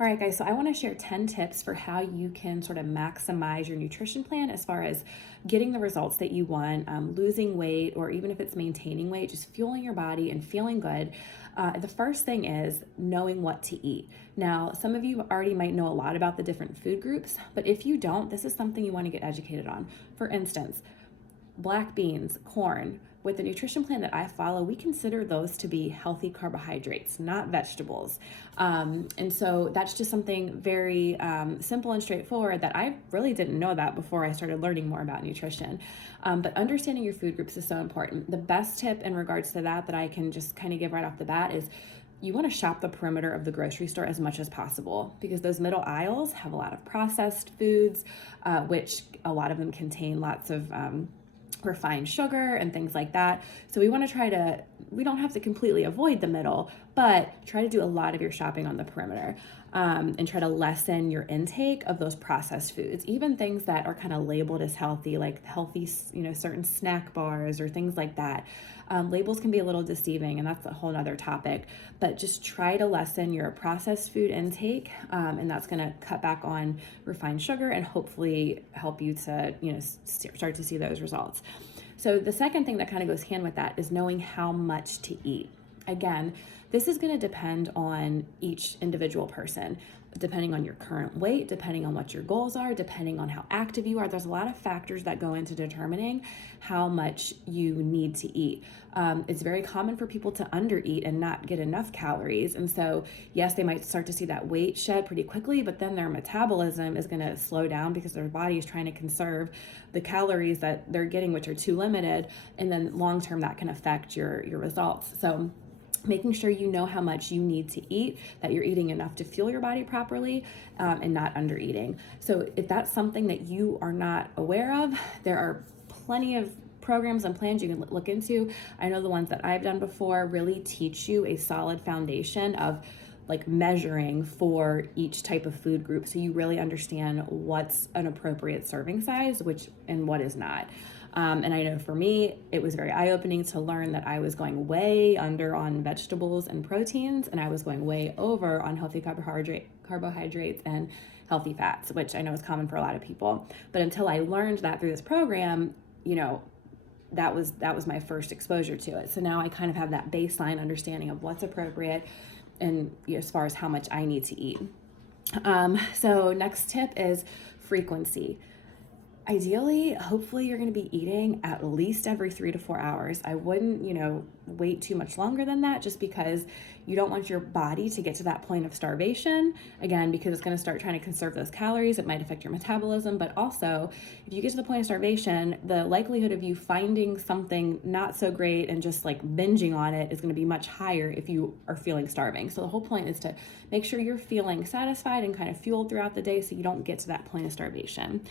All right, guys, so I want to share 10 tips for how you can sort of maximize your nutrition plan as far as getting the results that you want, losing weight, or even if it's maintaining weight, just fueling your body and feeling good. The first thing is knowing what to eat. Now, some of you already might know a lot about the different food groups, but if you don't, this is something you want to get educated on. For instance, black beans, corn. With the nutrition plan that I follow, we consider those to be healthy carbohydrates, not vegetables. And so that's just something very simple and straightforward that I really didn't know that before I started learning more about nutrition. But understanding your food groups is so important. The best tip in regards to that I can just kind of give right off the bat is you want to shop the perimeter of the grocery store as much as possible because those middle aisles have a lot of processed foods, which a lot of them contain lots of refined sugar and things like that. So we want to we don't have to completely avoid the middle, but try to do a lot of your shopping on the perimeter, and try to lessen your intake of those processed foods, even things that are kind of labeled as healthy, like healthy, certain snack bars or things like that. Labels can be a little deceiving, and that's a whole nother topic, but just try to lessen your processed food intake, and that's going to cut back on refined sugar and hopefully help you to, start to see those results. So the second thing that kind of goes hand with that is knowing how much to eat. Again, this is going to depend on each individual person, depending on your current weight, depending on what your goals are, depending on how active you are. There's a lot of factors that go into determining how much you need to eat. It's very common for people to undereat and not get enough calories. And so, yes, they might start to see that weight shed pretty quickly, but then their metabolism is going to slow down because their body is trying to conserve the calories that they're getting, which are too limited. And then long term, that can affect your results. So making sure you know how much you need to eat, that you're eating enough to fuel your body properly, and not under eating. So if that's something that you are not aware of, there are plenty of programs and plans you can look into. I know the ones that I've done before really teach you a solid foundation of like measuring for each type of food group, so you really understand what's an appropriate serving size, and what is not. And I know for me, it was very eye-opening to learn that I was going way under on vegetables and proteins, and I was going way over on healthy carbohydrates and healthy fats, which I know is common for a lot of people. But until I learned that through this program, that was my first exposure to it. So now I kind of have that baseline understanding of what's appropriate and as far as how much I need to eat. So next tip is frequency. Ideally, hopefully you're going to be eating at least every 3 to 4 hours. I wouldn't, wait too much longer than that, just because you don't want your body to get to that point of starvation, again, because it's going to start trying to conserve those calories. It might affect your metabolism, but also if you get to the point of starvation, the likelihood of you finding something not so great and just like binging on it is going to be much higher if you are feeling starving. So the whole point is to make sure you're feeling satisfied and kind of fueled throughout the day so you don't get to that point of starvation.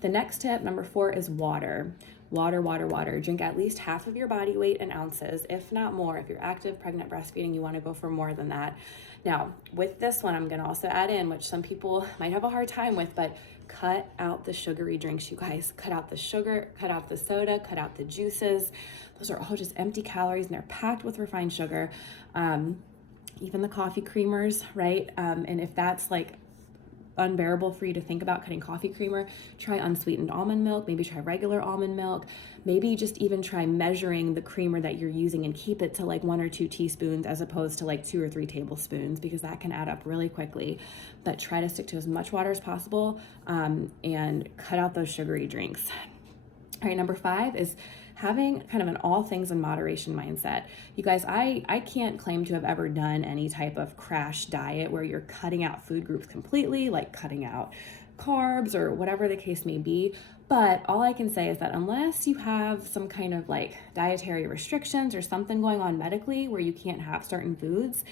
The next tip, number 4, is water. Water, water, water. Drink at least half of your body weight in ounces, if not more. If you're active, pregnant, breastfeeding, you want to go for more than that. Now, with this one, I'm going to also add in, which some people might have a hard time with, but cut out the sugary drinks, you guys. Cut out the sugar, cut out the soda, cut out the juices. Those are all just empty calories, and they're packed with refined sugar. Even the coffee creamers, right? And if that's like unbearable for you to think about cutting coffee creamer, try unsweetened almond milk, maybe try regular almond milk, maybe just even try measuring the creamer that you're using and keep it to like 1 or 2 teaspoons as opposed to like 2 or 3 tablespoons, because that can add up really quickly. But try to stick to as much water as possible, and cut out those sugary drinks. All right, number 5 is having kind of an all things in moderation mindset. You guys, I can't claim to have ever done any type of crash diet where you're cutting out food groups completely, like cutting out carbs or whatever the case may be. But all I can say is that unless you have some kind of like dietary restrictions or something going on medically where you can't have certain foods,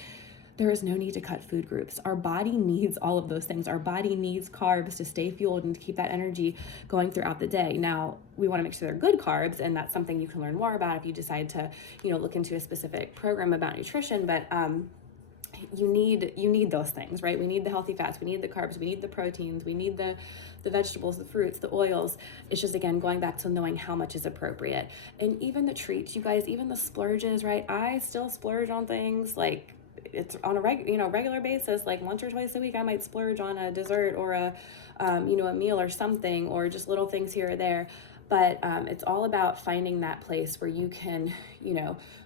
there is no need to cut food groups. Our body needs all of those things. Our body needs carbs to stay fueled and to keep that energy going throughout the day. Now, we want to make sure they're good carbs, and that's something you can learn more about if you decide to, look into a specific program about nutrition. But you need those things, right? We need the healthy fats, we need the carbs, we need the proteins, we need the vegetables, the fruits, the oils. It's just, again, going back to knowing how much is appropriate. And even the treats, you guys, even the splurges, right? I still splurge on things like it's on a regular basis, like once or twice a week, I might splurge on a dessert or a meal or something, or just little things here or there. But it's all about finding that place where you can,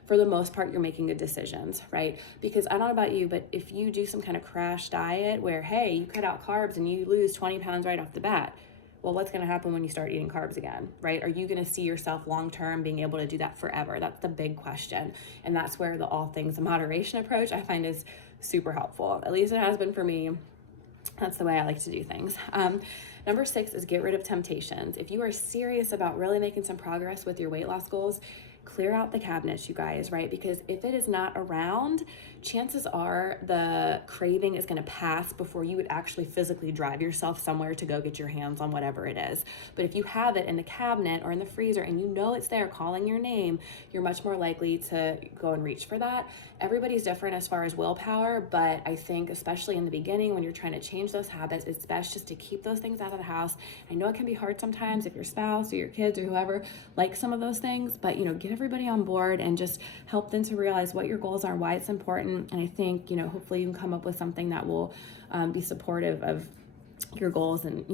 for the most part, you're making good decisions, right? Because I don't know about you, but if you do some kind of crash diet where, hey, you cut out carbs and you lose 20 pounds right off the bat, well, what's going to happen when you start eating carbs again, right? Are you going to see yourself long-term being able to do that forever? That's the big question. And that's where the all things moderation approach I find is super helpful. At least it has been for me. That's the way I like to do things. Number 6 is get rid of temptations. If you are serious about really making some progress with your weight loss goals, clear out the cabinets, you guys, right? Because if it is not around, chances are the craving is going to pass before you would actually physically drive yourself somewhere to go get your hands on whatever it is. But if you have it in the cabinet or in the freezer and you know it's there calling your name, you're much more likely to go and reach for that. Everybody's different as far as willpower, but I think especially in the beginning when you're trying to change those habits, it's best just to keep those things out of the house. I know it can be hard sometimes if your spouse or your kids or whoever likes some of those things, but get everybody on board and just help them to realize what your goals are, why it's important. And I think, hopefully you can come up with something that will be supportive of your goals and,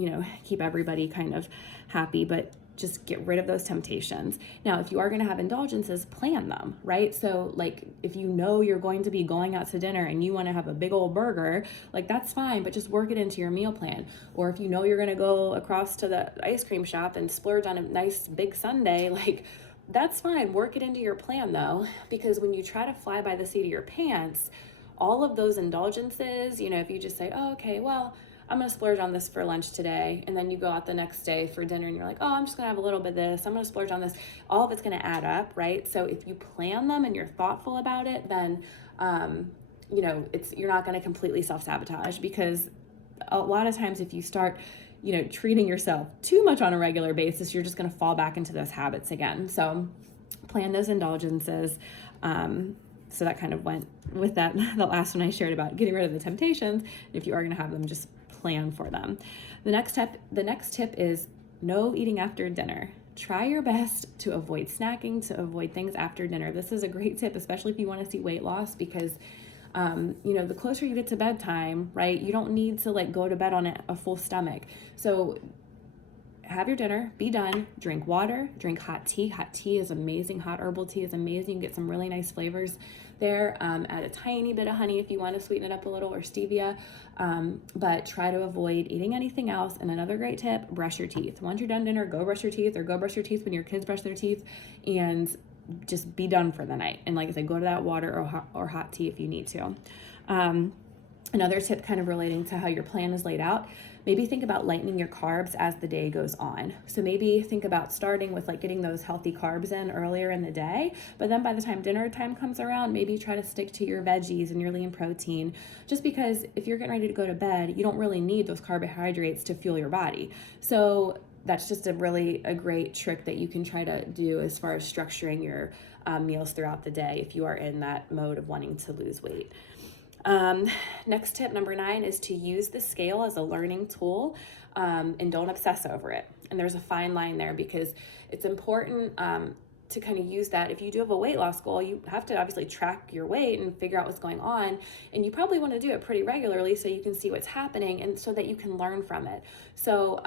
keep everybody kind of happy, but just get rid of those temptations. Now, if you are going to have indulgences, plan them, right? So like if you're going to be going out to dinner and you want to have a big old burger, like that's fine, but just work it into your meal plan. Or if you're going to go across to the ice cream shop and splurge on a nice big sundae, like that's fine. Work it into your plan though, because when you try to fly by the seat of your pants, all of those indulgences, if you just say, oh, okay, well, I'm going to splurge on this for lunch today. And then you go out the next day for dinner and you're like, oh, I'm just going to have a little bit of this. I'm going to splurge on this. All of it's going to add up, right? So if you plan them and you're thoughtful about it, then, you're not going to completely self-sabotage, because a lot of times if you start, treating yourself too much on a regular basis, you're just going to fall back into those habits again. So plan those indulgences. So that kind of went with that, the last one I shared about getting rid of the temptations. If you are going to have them, just plan for them. The next tip is no eating after dinner. Try your best to avoid snacking, to avoid things after dinner. This is a great tip, especially if you want to see weight loss, because the closer you get to bedtime, right, you don't need to go to bed on a full stomach. So have your dinner, be done, drink water, drink hot tea. Hot tea is amazing. Hot herbal tea is amazing. You get some really nice flavors there. Add a tiny bit of honey if you want to sweeten it up a little, or stevia. But try to avoid eating anything else. And another great tip, brush your teeth. Once you're done dinner, go brush your teeth, or go brush your teeth when your kids brush their teeth, and just be done for the night. And like I said, go to that water or hot tea if you need to. Another tip kind of relating to how your plan is laid out, maybe think about lightening your carbs as the day goes on. So maybe think about starting with getting those healthy carbs in earlier in the day, but then by the time dinner time comes around, maybe try to stick to your veggies and your lean protein, just because if you're getting ready to go to bed, you don't really need those carbohydrates to fuel your body. So that's just a great trick that you can try to do as far as structuring your meals throughout the day if you are in that mode of wanting to lose weight. Next tip, number 9, is to use the scale as a learning tool, and don't obsess over it. And there's a fine line there, because it's important to kind of use that. If you do have a weight loss goal, you have to obviously track your weight and figure out what's going on. And you probably want to do it pretty regularly so you can see what's happening and so that you can learn from it. So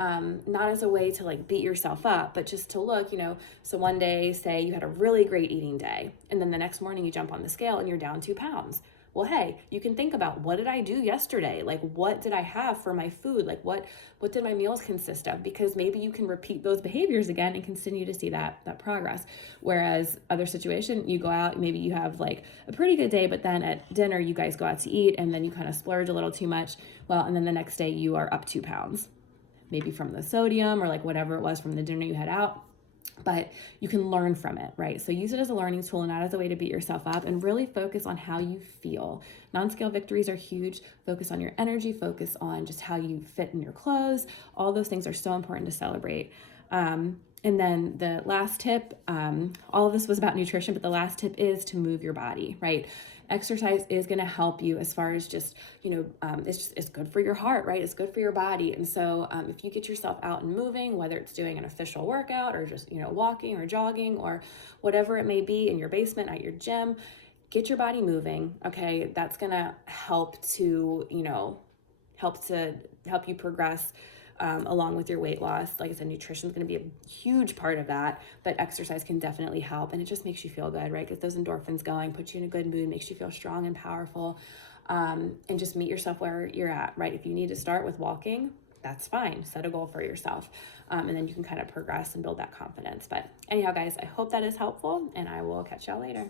not as a way to beat yourself up, but just to look, so one day, say you had a really great eating day, and then the next morning you jump on the scale and you're down 2 pounds. Well, hey, you can think about, what did I do yesterday? What did I have for my food? What did my meals consist of? Because maybe you can repeat those behaviors again and continue to see that progress. Whereas other situation, you go out, maybe you have a pretty good day, but then at dinner, you guys go out to eat and then you kind of splurge a little too much. Well, and then the next day you are up 2 pounds, maybe from the sodium or whatever it was from the dinner you had out. But you can learn from it, right? So use it as a learning tool and not as a way to beat yourself up, and really focus on how you feel. Non-scale victories are huge. Focus on your energy, focus on just how you fit in your clothes. All those things are so important to celebrate. And then the last tip, all of this was about nutrition, but the last tip is to move your body, right? Exercise is going to help you as far as just, it's good for your heart, right? It's good for your body. And so if you get yourself out and moving, whether it's doing an official workout or just, walking or jogging or whatever it may be in your basement, at your gym, get your body moving. Okay. That's going to help to, help you progress along with your weight loss. Like I said, nutrition is going to be a huge part of that, but exercise can definitely help. And it just makes you feel good, right? Get those endorphins going, puts you in a good mood, makes you feel strong and powerful. And just meet yourself where you're at, right? If you need to start with walking, that's fine. Set a goal for yourself. And then you can kind of progress and build that confidence. But anyhow, guys, I hope that is helpful, and I will catch y'all later.